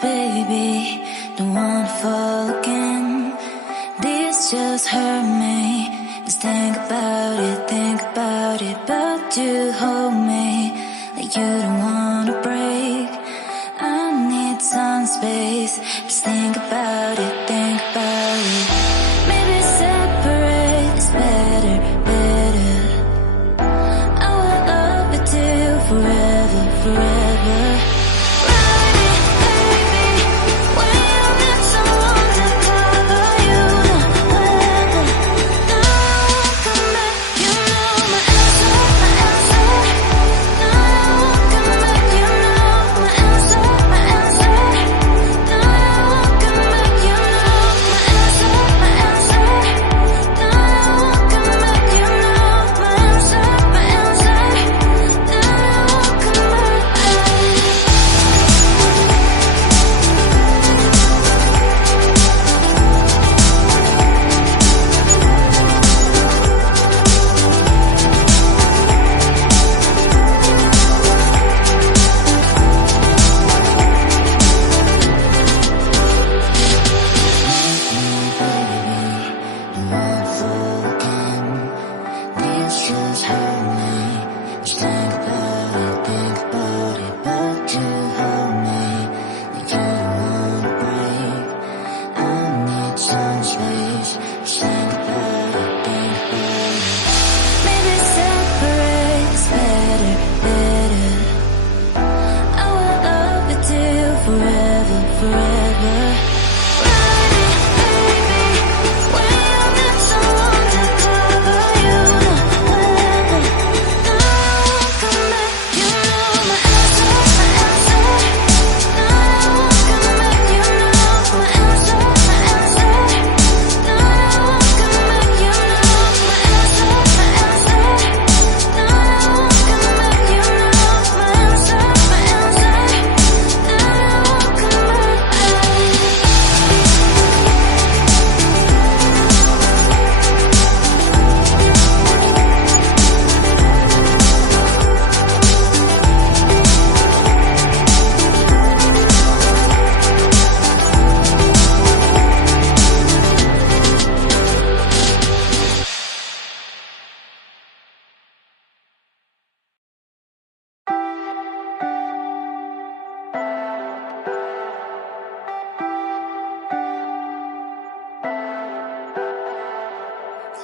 baby, don't wanna fall again. This just hurt me. Just think about it, but you hold me like you don't wanna break. I need some space. Just think about it, maybe separate is better, better. I will love you till forever, forever.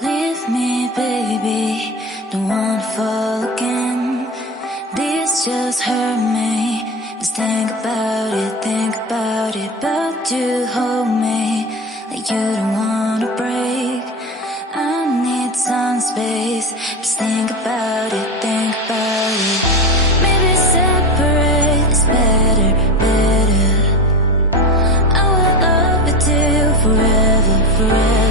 Leave me, baby, don't wanna fall again. This just hurt me. Just think about it, but you hold me like you don't wanna break. I need some space. Just think about it, maybe separate is better, better. I will love you till forever, forever.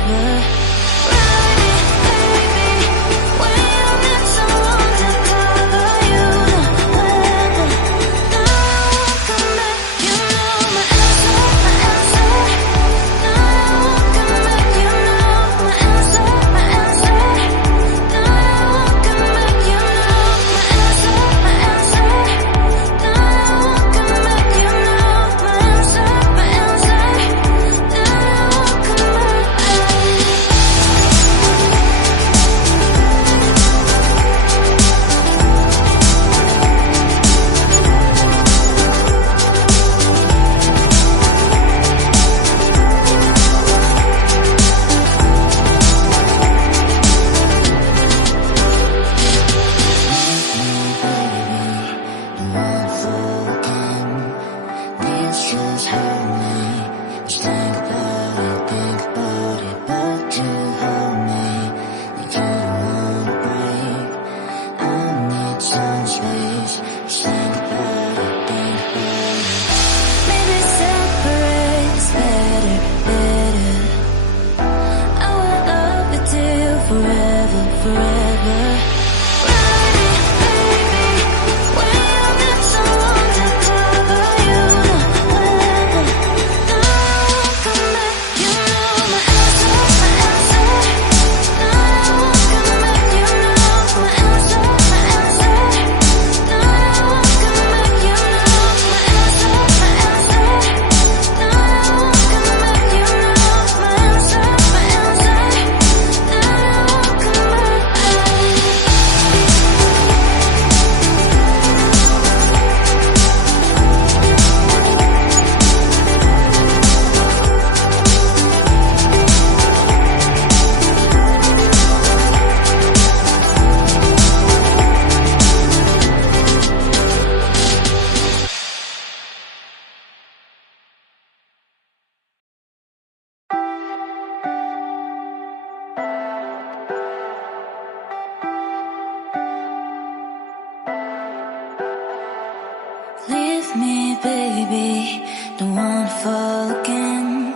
don't wanna fall again.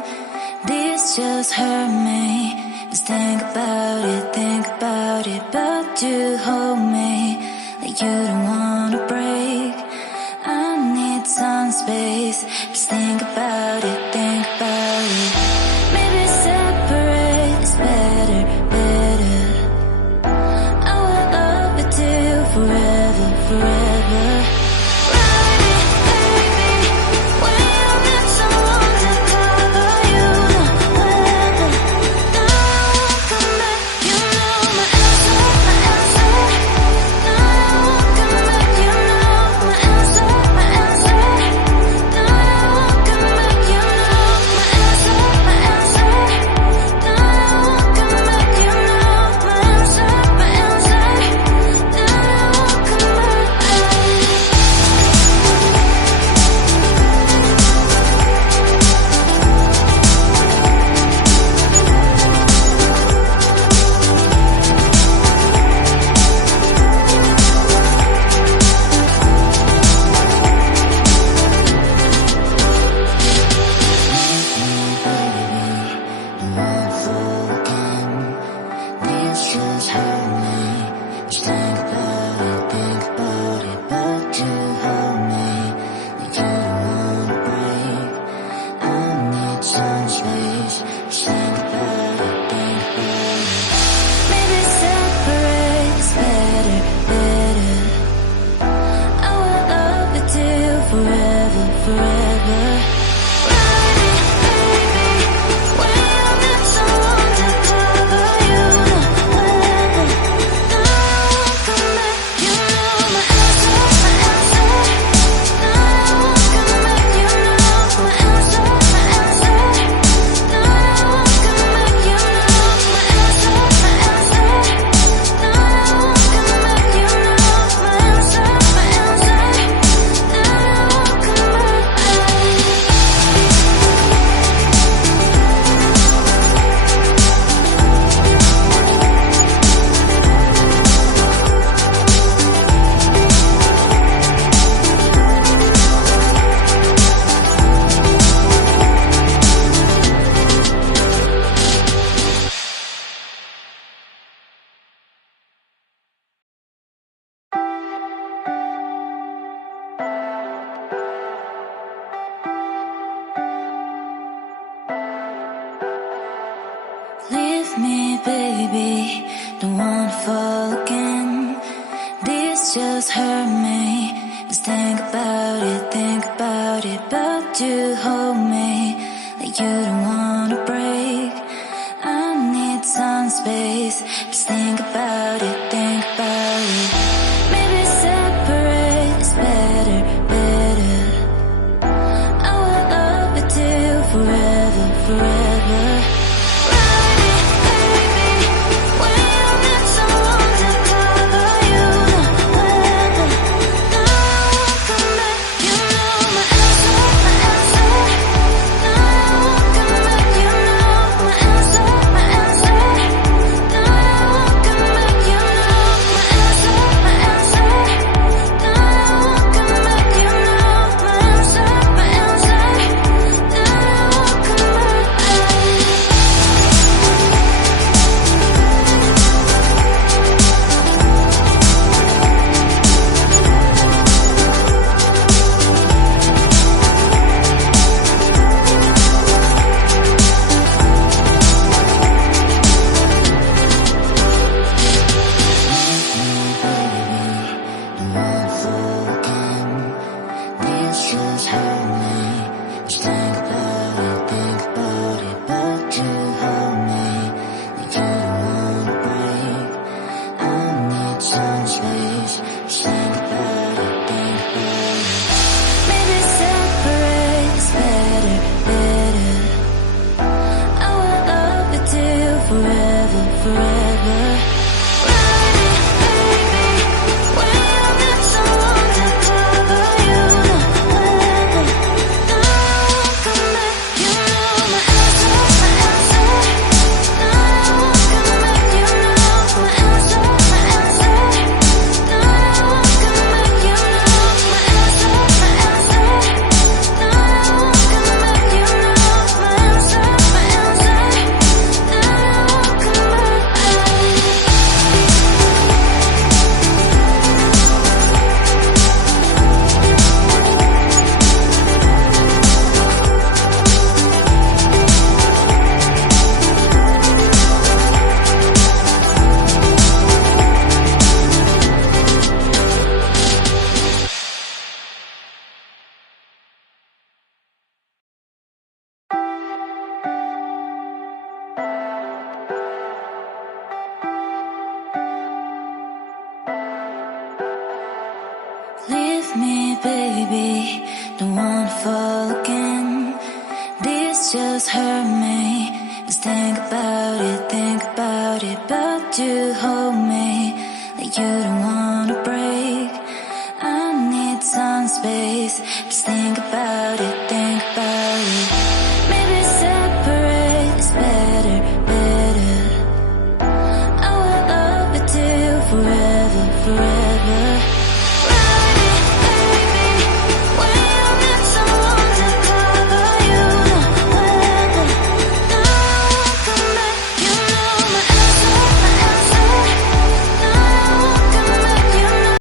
This just hurt me. Just think about it, but you hold me like you don't wanna break. I need some space. Just think about it, maybe separate is better, better. I will love you till forever, forever. Ride it, baby, when you need someone to cover you. No weather, no one come back. You know my answer, my answer. No one come back. You know my answer, my answer. No one come back. You know my answer, my answer. No one come back. You know my answer, my answer. No one come back. This just hurt me. Just think about it, but you hold me like you don't wanna break. I need some space. Just think about it. Maybe separate is better, better. I will love you till forever, forever. Ride it, baby, when you need someone to cover you. No weather, no one come back. You know my answer, my answer. No one come back. You know my answer, my answer. No one come back. You know my answer, my answer. No one come back. You know my answer, my answer. No one come Leave me, baby, don't wanna fall again. This just hurt me. Just think about it, but you hold me like you don't wanna break. I need some space. Just think about it, maybe separate is better, better. I will love you till forever, forever. Ride it, baby, when you need someone to cover you. No weather, no one come back. You know my answer, my answer. No one come back. You know my answer, my answer. No one come back. You know my answer, my answer. No one come back. You know my answer, my answer. No one come This just hurt me. Just think about it, but you hold me like you don't wanna break. I need some space. Just think about it. Maybe separate is better, better. I will love you till forever, forever. Ride it, baby, when you need someone to cover you. No weather, no one come back. You know my answer, my answer. No one come back. You know my answer, my answer. No one come back. You know my answer, my answer. No one come baby. Don't wanna fall again. This just hurt me. Just think about it. But you hold me like you don't wanna break. I need some space. Just think about it. Maybe separate is better. I will love you till forever.